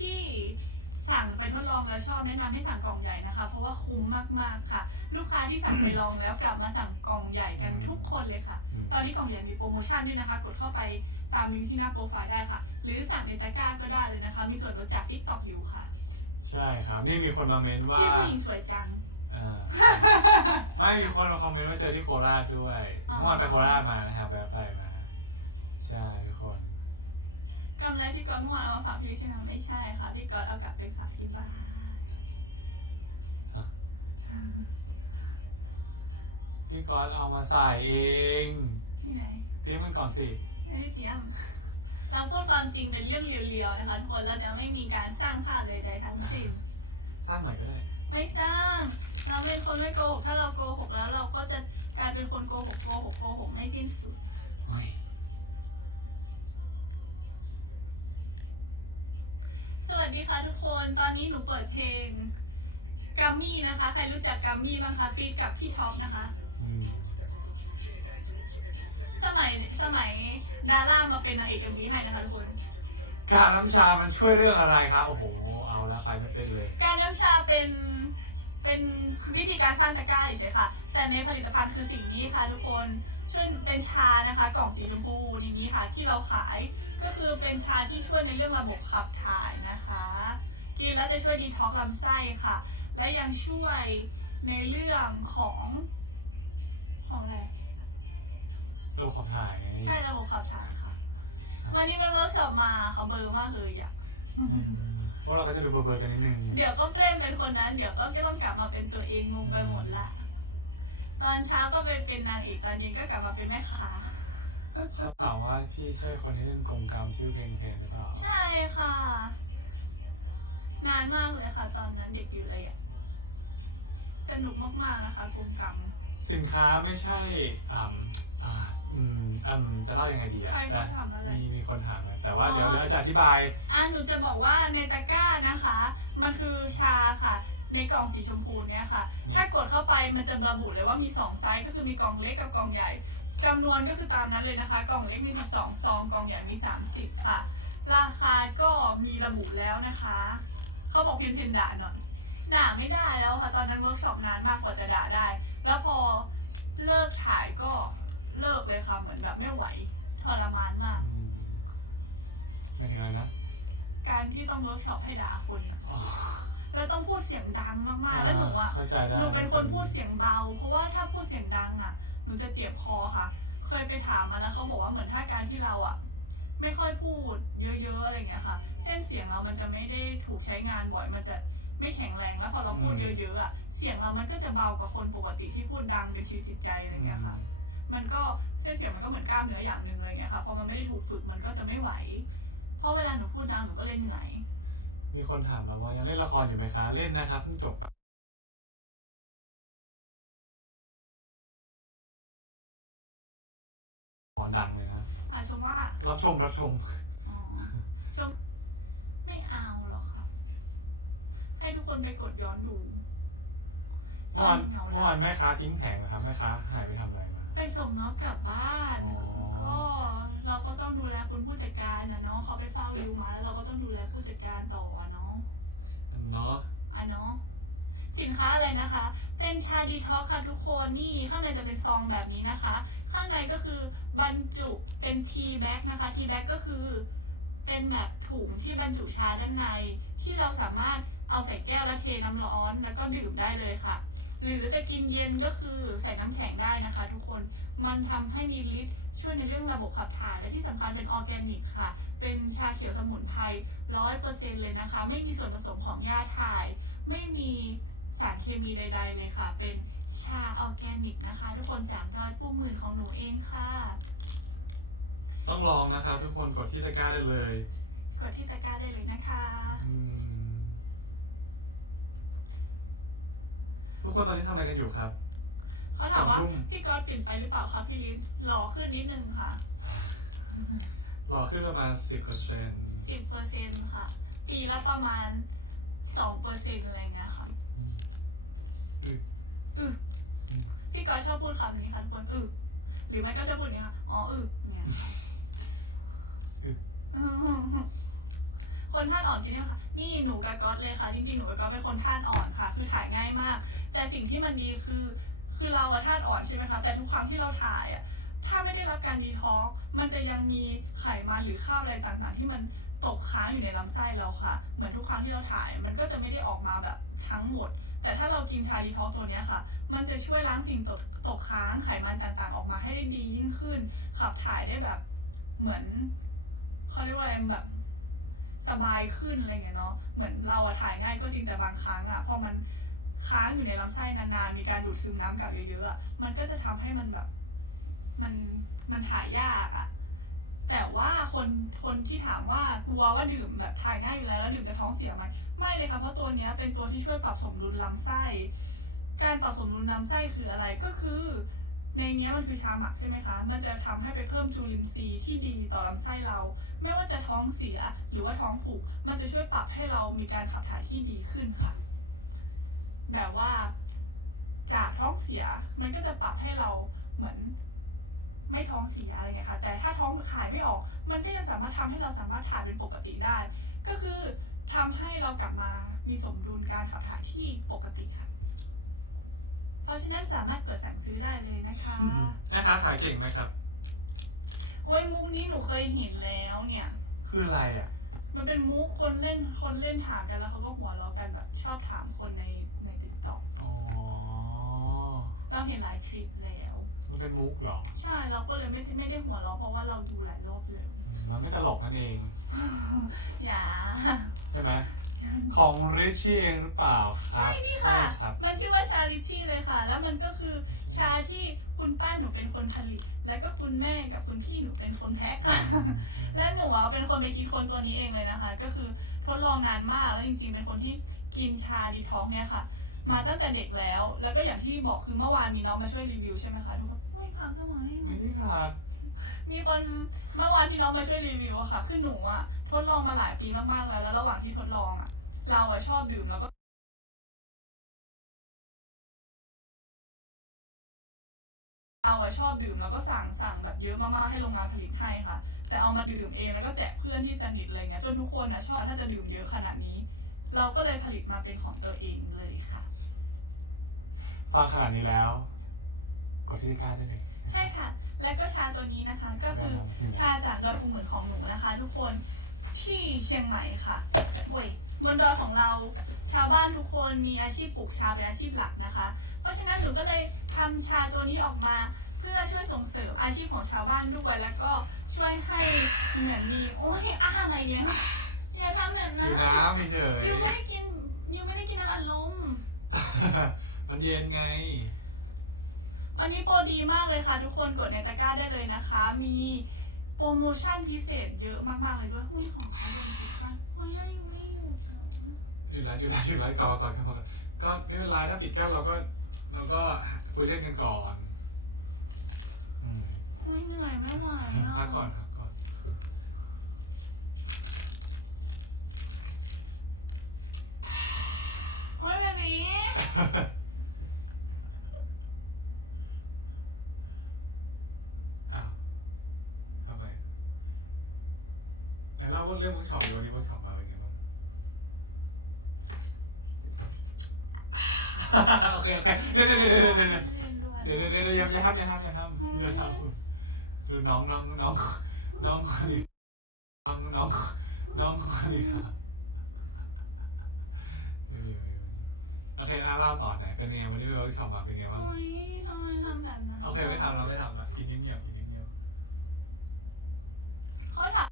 ที่สั่งไปทดลองแล้วชอบแนะนำให้สั่งกล่องใหญ่นะคะ เพราะว่าคุ้มมากๆค่ะ ลูกค้าที่สั่งไปลองแล้วกลับมาสั่งกล่องใหญ่กันทุกคนเลยค่ะ อืม ตอนนี้กล่องใหญ่มีโปรโมชั่นด้วยนะคะ กดเข้าไปตามลิงก์ที่หน้าโปรไฟล์ได้ค่ะ หรือสั่งในตะกร้าก็ได้เลยนะคะ มีส่วนลดจากติ๊กต็อกอยู่ค่ะใช่ครับ นี่มีคนมาเม้นว่าพี่ผู้หญิงสวยจัง เออไม่มีคนมาคอมเมนต์ว่าเจอที่โคราชด้วยอ๋อ เมื่อวานไปโคราชมานะครับแวะไปมา ใช่ทุกคน กำไรพี่ก๊อตเมื่อวานเอามาฝากพี่ลิชนาไม่ใช่ค่ะพี่ก๊อตเอากลับไปฝากที่บ้านพี่ก๊อตเอามาใส่เองที่ไหนเตรียมมันก่อนสิไม่ได้เตรียมเราพูดความจริงเป็นเรื่องเรียวๆนะคะทุกคนเราจะไม่มีการสร้างภาพใดๆทั้งสิ้นสร้างหน่อยก็ได้ไม่สร้าง เราเป็นคนไม่โกหกถ้าเราโกหกแล้วเราก็จะกลายเป็นคนโกหกโกหกโกหกไม่สิ้นสุด ดีค่ะทุกคน ตอนนี้หนูเปิดเพลงกัมมี่นะคะ ใครรู้จักกัมมี่บ้างคะฟีดกับพี่ท็อปนะคะอืมสมัยสมัยดาร่ามาเป็นนางเอกเอ็มบีให้นะคะทุกคน การน้ำชา มันช่วยเรื่องอะไรครับโอ้โห เอาละไปไม่เป็นเลย การน้ำชาเป็นเป็นวิธีการสร้างตะกร้าเฉยๆค่ะ แต่ในผลิตภัณฑ์คือสิ่งนี้ค่ะทุกคน ช่วยเป็นชานะคะ กล่องสีชมพูในนี้ค่ะที่เราขายก็คือเป็นชาที่ช่วยในเรื่องระบบขับถ่ายนะคะ กินแล้วจะช่วยดีท็อกซ์ลำไส้ค่ะ และยังช่วยในเรื่องของของอะไรระบบขับถ่ายไงใช่ระบบขับถ่ายค่ะ วันนี้ไปเวิร์กช็อปมาเขาเบลอร์มากเลยอะอืมพวกเราก็จะดูเบอร์ๆกันนิดนึง เดี๋ยวก็เล่นเป็นคนนั้น เดี๋ยวก็ต้องกลับมาเป็นตัวเองงงไปหมดละ ตอนเช้าก็ไปเป็นนางเอกตอนเย็นก็กลับมาเป็นแม่ค้าจะถามว่าพี่ใช่คนที่เล่นกงกรรมชื่อเพลงเพลงหรือเปล่าใช่ค่ะ นานมากเลยค่ะ ตอนนั้นเด็กอยู่เลยอะสนุกมากๆนะคะกรมกรรมสินค้าไม่ใช่อ่าอ่าอืมอืมจะเล่ายังไงดีอะใครจะเขาถามอะไร มีมีคนถามมาแต่ว่าอ๋อเดี๋ยวเดี๋ยวจะอธิบาย อะหนูจะบอกว่าในตะกร้านะคะ มันคือชาค่ะ ในกล่องสีชมพูเนี่ยค่ะเนี่ยถ้ากดเข้าไปมันจะระบุเลยว่ามีสองไซส์ก็คือมีกล่องเล็กกับกล่องใหญ่จำนวนก็คือตามนั้นเลยนะคะ กล่องเล็กมี 12 ซอง กล่องใหญ่มี 30 ค่ะ ราคาก็มีระบุแล้วนะคะเขาบอกเพียนเพียนด่าหน่อยด่าไม่ได้แล้วค่ะ ตอนนั้นเวิร์กช็อปนานมากกว่าจะด่าได้ แล้วพอเลิกถ่ายก็เลิกเลยค่ะเหมือนแบบไม่ไหวทรมานมากอืมไม่ถึงอะไรนะ การที่ต้องเวิร์กช็อปให้ด่าคนอะอ๋อ แล้วต้องพูดเสียงดังมากๆ แล้วหนูอะเข้าใจได้หนูเป็นคนพูดเสียงเบา เพราะว่าถ้าพูดเสียงดังอะ หนูจะเจ็บคอค่ะ เคยไปถามมาแล้วเขาบอกว่าเหมือนถ้าการที่เราอะ ไม่ค่อยพูดเยอะๆอะไรอย่างเงี้ยค่ะ เส้นเสียงเรามันจะไม่ได้ถูกใช้งานบ่อย มันจะไม่แข็งแรงแล้วพอเราพูดเยอะๆอะ เสียงเรามันก็จะเบากว่าคนปกติที่พูดดังเป็นชีวิตจิตใจอะไรอย่างเงี้ยค่ะ มันก็เส้นเสียงมันก็เหมือนกล้ามเนื้ออย่างหนึ่งอะไรอย่างเงี้ยค่ะ พอมันไม่ได้ถูกฝึกมันก็จะไม่ไหว เพราะเวลาหนูพูดดังหนูก็เลยเหนื่อย มีคนถามเราว่ายังเล่นละครอยู่ไหมคะ เล่นนะครับเพิ่งจบไปละครดังเลยนะอาชมว่ารับชมรับชม อ๋อชมไม่เอาหรอกค่ะ ให้ทุกคนไปกดย้อนดูเมื่อวานเหงาเมื่อแล้ววานแม่ค้าทิ้งแผงนะครับแม่ค้าหายไปทำอะไรมา ไปส่งน้องกลับบ้าน อ๋อ ก็เราก็ต้องดูแลคุณผู้จัดการนะเนาะเขาไปเฝ้ายูมาแล้วเราก็ต้องดูแลผู้จัดการต่ออะเนาะเนาะอะเนาะสินค้าอะไรนะคะ เป็นชาดีท็อกค่ะทุกคนนี่ข้างในจะเป็นซองแบบนี้นะคะ ข้างในก็คือบรรจุเป็นทีแบ็กนะคะทีแบ็กก็คือ เป็นแบบถุงที่บรรจุชาด้านใน ที่เราสามารถเอาใส่แก้วแล้วเทน้ำร้อน แล้วก็ดื่มได้เลยค่ะ หรือจะกินเย็นก็คือใส่น้ำแข็งได้นะคะ ทุกคนมันทำให้มีฤทธิ์ช่วยในเรื่องระบบขับถ่ายและที่สำคัญเป็นออร์แกนิกค่ะ เป็นชาเขียวสมุนไพรร้อยเปอร์เซ็นเลยนะคะ ไม่มีส่วนผสมของยาถ่าย ไม่มีสารเคมีใด ๆ เลยค่ะ เป็นชาออร์แกนิกนะคะ ทุกคนจากดอยปุ้มหมื่นของหนูเองค่ะ ต้องลองนะครับทุกคนกดที่ตะกร้าได้เลย กดที่ตะกร้าได้เลยนะคะ อืม ทุกคนตอนนี้ทำอะไรกันอยู่ครับเขาถามว่าสองทุ่มพี่ก๊อตเปลี่ยนไปหรือเปล่าคะพี่ลิศหล่อขึ้นนิดนึงค่ะรอขึ้นประมาณสิบเปอร์เซ็นต์สิบเปอร์เซ็นค่ะ ปีละประมาณสองเปอร์เซ็นอะไรเงี้ยค่ะอือพี่ก๊อตชอบพูดคำนี้ค่ะทุกคนอือหรือไม่ก็ชอบพูดอย่างนี้ค่ะอ๋ออือเนี่ยค่ะ คนธาตุอ่อนคิดได้ไหมคะนี่หนูกับก๊อตเลยค่ะ จริงๆ หนูกับก๊อตเป็นคนธาตุอ่อนค่ะ คือถ่ายง่ายมาก แต่สิ่งที่มันดีคือ คือเราอะธาตุอ่อนใช่ไหมคะ แต่ทุกครั้งที่เราถ่ายอะถ้าไม่ได้รับการดีท็อกซ์มันจะยังมีไขมันหรือคราบอะไรต่างๆ ที่มันตกค้างอยู่ในลำไส้เราค่ะ เหมือนทุกครั้งที่เราถ่าย มันก็จะไม่ได้ออกมาแบบทั้งหมด แต่ถ้าเรากินชาดีท็อกตัวเนี้ยค่ะ มันจะช่วยล้างสิ่งตกตกค้างไขมันต่างๆ ออกมาให้ได้ดียิ่งขึ้น ขับถ่ายได้แบบเหมือนเขาเรียกว่าอะไรแบบ สบายขึ้นอะไรเงี้ยเนาะเหมือนเราอะถ่ายง่ายก็จริงแต่บางครั้งอะพอมันค้างอยู่ในลำไส้นานๆ มีการดูดซึมน้ำกลับเยอะๆอะมันก็จะทำให้มันแบบ มันมันถ่ายยากอะแต่ว่าคนคนที่ถามว่ากลัวว่าดื่มแบบถ่ายง่ายอยู่แล้วแล้วดื่มจะท้องเสียไหมไม่เลยค่ะเพราะตัวเนี้ยเป็นตัวที่ช่วยปรับสมดุลลำไส้ การปรับสมดุลลำไส้คืออะไรก็คือ ในเนี้ยมันคือชาหมักใช่ไหมคะ มันจะทำให้ไปเพิ่มจุลินทรีย์ที่ดีต่อลำไส้เรา ไม่ว่าจะท้องเสียหรือว่าท้องผูก มันจะช่วยปรับให้เรามีการขับถ่ายที่ดีขึ้นค่ะ แบบว่า จากท้องเสียมันก็จะปรับให้เราเหมือนไม่ท้องเสียอะไรเงี้ยค่ะ แต่ถ้าท้องถ่ายไม่ออก มันก็ยังสามารถทำให้เราสามารถถ่ายเป็นปกติได้ ก็คือทำให้เรากลับมามีสมดุลการขับถ่ายที่ปกติค่ะ เพราะฉะนั้นสามารถเปิดสั่งซื้อได้เลยนะคะแม่ค้าขายเก่งไหมครับ โอ้ยมุกนี้หนูเคยเห็นแล้วเนี่ย คืออะไรอะ มันเป็นมุกคนเล่นคนเล่นถามกันแล้วเขาก็หัวเราะกันแบบชอบถามคนในในติ๊กต็อกอ๋อ เราเห็นหลายคลิปแล้ว มันเป็นมุกเหรอ ใช่เราก็เลยไม่ไม่ได้หัวเราะเพราะว่าเราดูหลายรอบเลย มันไม่ตลกนั่นเอง อย่า ใช่ไหม ของริชชี่เองหรือเปล่าครับใช่นี่ค่ะครับ มันชื่อว่าชาลิชี่เลยค่ะ แล้วมันก็คือชาที่คุณป้าหนูเป็นคนผลิต แล้วก็คุณแม่กับคุณพี่หนูเป็นคนแพ็คค่ะ และหนูอะเป็นคนไปคิดค้นตัวนี้เองเลยนะคะ ก็คือทดลองนานมาก แล้วจริงๆ เป็นคนที่กินชาดีท็อกซ์เนี่ยค่ะ มาตั้งแต่เด็กแล้ว แล้วก็อย่างที่บอกคือเมื่อวานมีน้องมาช่วยรีวิวใช่ไหมคะทุกคนไม่พักทำไม ไม่ได้ขาดมีคนเมื่อวานที่น้องมาช่วยรีวิวอะค่ะ คือหนูอะทดลองมาหลายปีมากๆแล้ว แล้วระหว่างที่ทดลองอะ เราอะชอบดื่มแล้วก็เราอะชอบดื่มแล้วก็สั่งสั่งแบบเยอะมากๆให้โรงงานผลิตให้ค่ะ แต่เอามาดื่มเองแล้วก็แจกเพื่อนที่สนิทอะไรเงี้ยจนทุกคนอะชอบถ้าจะดื่มเยอะขนาดนี้ เราก็เลยผลิตมาเป็นของตัวเองเลยค่ะ ฟังขนาดนี้แล้วกดที่ตะกร้าได้เลย ใช่ค่ะ และก็ชาตัวนี้นะคะก็คือชาจากดอยปูหมื่นของหนูนะคะ ทุกคนที่เชียงใหม่ค่ะโอ้ย บนดอยของเราชาวบ้านทุกคนมีอาชีพปลูกชาเป็นอาชีพหลักนะคะ เพราะฉะนั้นหนูก็เลยทำชาตัวนี้ออกมาเพื่อช่วยส่งเสริมอาชีพของชาวบ้านด้วย แล้วก็ช่วยให้เหมือนมีโอ้ยอาหารอะไรเนี่ยอย่าทำแบบอนั้นยู่น้ำเฉยยูไม่ได้กินยูไม่ได้กินน้ำอัดลมๆมันเย็นไงวันนี้โปรดีมากเลยค่ะ ทุกคนกดในตะกร้าได้เลยนะคะ มีโปรโมชั่นพิเศษเยอะมากๆเลยด้วยหุ้ยของเขาโดนปิดกั้นเฮ้ยยังไม่อ ยู่อยู่แล้วอยู่แล้วอยู่แล้วก่อนก่อนก่อนก่อนก็ไม่เป็นไรถ้าปิดกั้นเราก็เราก็คุยเล่นกันก่อนอืมเฮ้ยเหนื่อยไม่ไหวอะพักก่อนพักก่อนเฮ้ยแบบนี้อ้าวทำไมไหนเล่าเรื่องเวิร์กช็อปดีวันนี้เวิร์กช็อป โอเคโอเคเดี๋ยวเดี๋ยวเดี๋ยวเดี๋ยวเดี๋ยวเดี๋ยวเดี๋ยวอย่าอย่าทำอย่าทำอย่าทำอย่าทำดูน้องน้องน้องน้องคนนี้น้องน้องน้องคนนี้ครับโอเคน่าเล่าต่อไหนเป็นไงวันนี้ไปเวิร์กช็อปมาเป็นไงบ้างโอ้ยทำไมทำแบบนั้นโอเคไม่ทำเราไม่ทำละกินเงียบๆกินเงียบๆเขาถาม